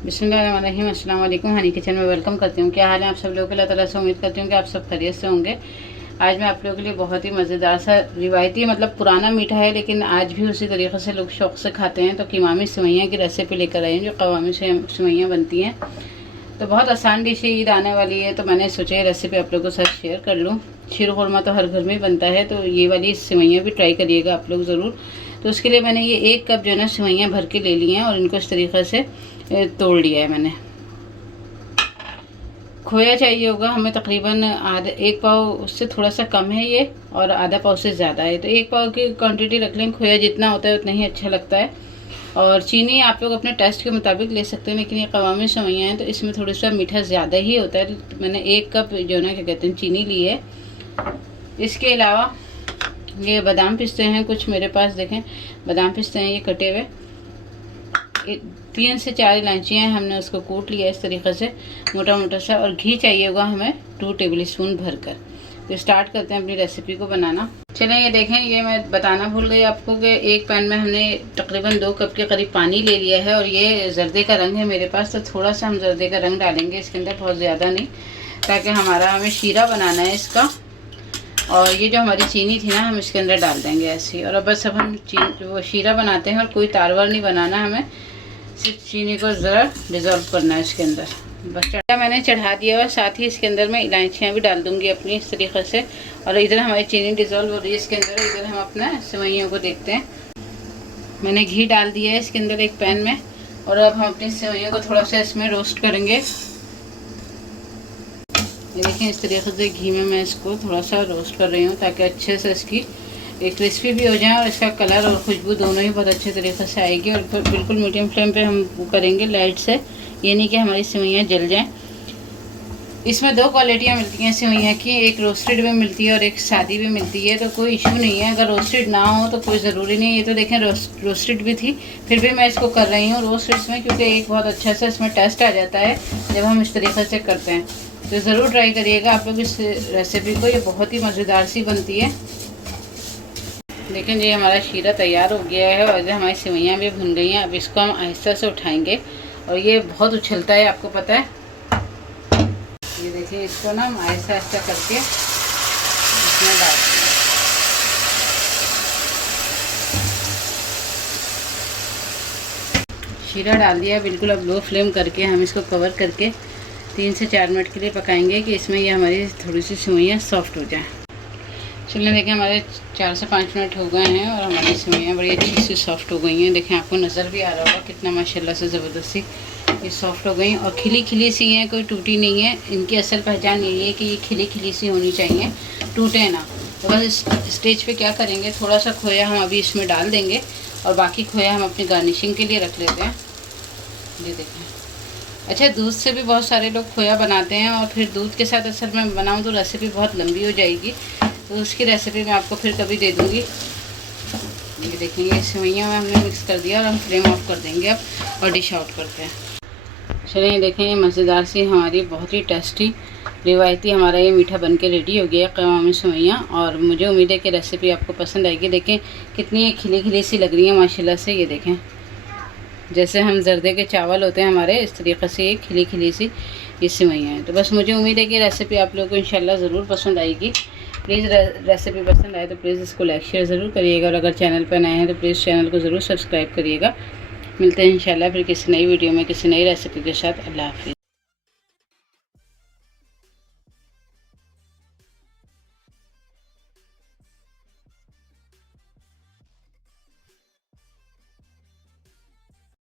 बिस्मिल्लाहिर्रहमानिर्रहीम। अस्सलाम वालेकुम। हनी किचन में वेलकम करती हूँ। क्या हाल है आप सब लोगों के? अल्लाह ताला से उम्मीद करती हूँ कि आप सब खैरियत से होंगे। आज मैं आप लोगों के लिए बहुत ही मज़ेदार सा रिवायती मतलब पुराना मीठा है, लेकिन आज भी उसी तरीके से लोग शौक़ से खाते हैं, तो कीमामी सेवइयाँ की रेसिपी लेकर आई हैं जो कवामी सेवइयाँ बनती हैं। तो बहुत आसान डिश है, ईद आने वाली है, तो मैंने सोचा ये रेसिपी आप लोगों के साथ शेयर कर लूँ। शीर खुरमा तो हर घर में बनता है, तो ये वाली सेवइयाँ भी ट्राई करिएगा आप लोग ज़रूर। तो उसके लिए मैंने ये 1 कप जो है ना सेवइयाँ भर के ले ली हैं और इनको इस तरीक़े से तोड़ लिया है मैंने। खोया चाहिए होगा हमें तकरीबन 1 पाव, उससे थोड़ा सा कम है ये, और आधा पाव से ज़्यादा है, तो 1 पाव की क्वांटिटी रख लें। खोया जितना होता है उतना ही अच्छा लगता है। और चीनी आप लोग अपने टेस्ट के मुताबिक ले सकते हैं, लेकिन ये कवामी सेवइयाँ हैं तो इसमें थोड़ा सा मीठा ज़्यादा ही होता है, तो मैंने 1 कप जो है ना क्या कहते हैं चीनी ली है। इसके अलावा ये बादाम पिस्ते हैं कुछ मेरे पास, देखें बादाम पिस्ते हैं ये कटे हुए। 3 से 4 इलायचियाँ हैं, हमने उसको कूट लिया इस तरीक़े से मोटा मोटा सा। और घी चाहिए होगा हमें 2 टेबल स्पून भर कर। तो स्टार्ट करते हैं अपनी रेसिपी को बनाना। चलें, ये देखें, ये मैं बताना भूल गई आपको कि एक पैन में हमने तकरीबन 2 कप के करीब पानी ले लिया है, और ये जर्दे का रंग है मेरे पास, तो थोड़ा सा हम जर्दे का रंग डालेंगे इसके अंदर, बहुत ज़्यादा नहीं, ताकि हमें शीरा बनाना है इसका। और ये जो हमारी चीनी थी ना हम इसके अंदर डाल देंगे ऐसी। और अब बस अब हम वो शीरा बनाते हैं, और कोई तारवर नहीं बनाना हमें, सिर्फ चीनी को ज़रा डिज़ोल्व करना है इसके अंदर। बस मैंने चढ़ा दिया हुआ, साथ ही इसके अंदर मैं इलायचियाँ भी डाल दूँगी अपनी इस तरीक़े से। और इधर हमारी चीनी डिज़ोल्व हो रही है इसके अंदर, इधर हम अपना सेवइयों को देखते हैं। मैंने घी डाल दिया है इसके अंदर एक पैन में, और अब हम अपनी सेवइयों को थोड़ा सा इसमें रोस्ट करेंगे। ये देखिए इस तरीके से घी में मैं इसको थोड़ा सा रोस्ट कर रही हूँ, ताकि अच्छे से इसकी एक क्रिस्पी भी हो जाए, और इसका कलर और खुशबू दोनों ही बहुत अच्छे तरीके से आएगी। और बिल्कुल मीडियम फ्लेम पे हम करेंगे लाइट से, ये नहीं कि हमारी सेवइयाँ जल जाएं। इसमें 2 क्वालिटियाँ मिलती हैं सेवइयाँ की, एक रोस्टेड भी मिलती है और एक सादी भी मिलती है, तो कोई इशू नहीं है। अगर रोस्टेड ना हो तो कोई ज़रूरी नहीं है। ये तो देखें रोस्टेड भी थी, फिर भी मैं इसको कर रही हूँ रोस्ट इसमें, क्योंकि एक बहुत अच्छा सा इसमें टेस्ट आ जाता है जब हम इस तरीके से करते हैं। तो ज़रूर ट्राई करिएगा आप लोग इस रेसिपी को, ये बहुत ही मज़ेदार सी बनती है। लेकिन ये हमारा शीरा तैयार हो गया है, और इधर हमारी सेवइयाँ भी भुन गई हैं। अब इसको हम आहिस्ता से उठाएंगे, और ये बहुत उछलता है, आपको पता है। ये देखिए, इसको ना हम आहिस्ता आहिस्ता करके इसमें डाल देंगे। शीरा डाल दिया बिल्कुल। अब लो फ्लेम करके हम इसको कवर करके 3 से 4 मिनट के लिए पकाएंगे, कि इसमें ये हमारी थोड़ी सी सेवइयाँ सॉफ्ट हो जाएं। चलिए देखें, हमारे 4 से 5 मिनट हो गए हैं, और हमारी सेवइयाँ बड़ी अच्छी सी सॉफ्ट हो गई हैं। देखें, आपको नज़र भी आ रहा होगा कितना माशाल्लाह से ज़बरदस्ती ये सॉफ्ट हो गई, और खिली खिली सी हैं, कोई टूटी नहीं है। इनकी असल पहचान यही है कि ये खिली खिली सी होनी चाहिए, टूटे ना। तो बस इस स्टेज पे क्या करेंगे, थोड़ा सा खोया हम अभी इसमें डाल देंगे, और बाकी खोया हम अपनी गार्निशिंग के लिए रख लेते हैं। ये देखें, अच्छा, दूध से भी बहुत सारे लोग खोया बनाते हैं, और फिर दूध के साथ असल में बनाऊँ तो रेसिपी बहुत लंबी हो जाएगी, तो उसकी रेसिपी मैं आपको फिर कभी दे दूँगी। ये देखेंगे, सेवइयाँ में हमने मिक्स कर दिया, और हम फ्लेम ऑफ कर देंगे अब, और डिश आउट करते हैं। चलिए देखें, ये मज़ेदार सी हमारी बहुत ही टेस्टी रिवायती हमारा ये मीठा बन के रेडी हो गया है, कवामी सेवइयाँ। और मुझे उम्मीद है कि रेसिपी आपको पसंद आएगी। देखें कितनी खिली खिली सी लग रही है माशाल्लाह से। ये देखें, जैसे हम जर्दे के चावल होते हैं हमारे, इस तरीक़े से ये खिली खिली सी ये सेवइयाँ हैं। तो बस मुझे उम्मीद है कि रेसिपी आप लोगों को इंशाल्लाह ज़रूर पसंद आएगी। प्लीज़ रेसिपी पसंद आए तो प्लीज़ इसको लाइक शेयर ज़रूर करिएगा, और अगर चैनल पर नए हैं तो प्लीज़ चैनल को ज़रूर सब्सक्राइब करिएगा। मिलते हैं इंशाल्लाह फिर किसी नई वीडियो में किसी नई रेसिपी के साथ। अल्लाह हाफ़िज़।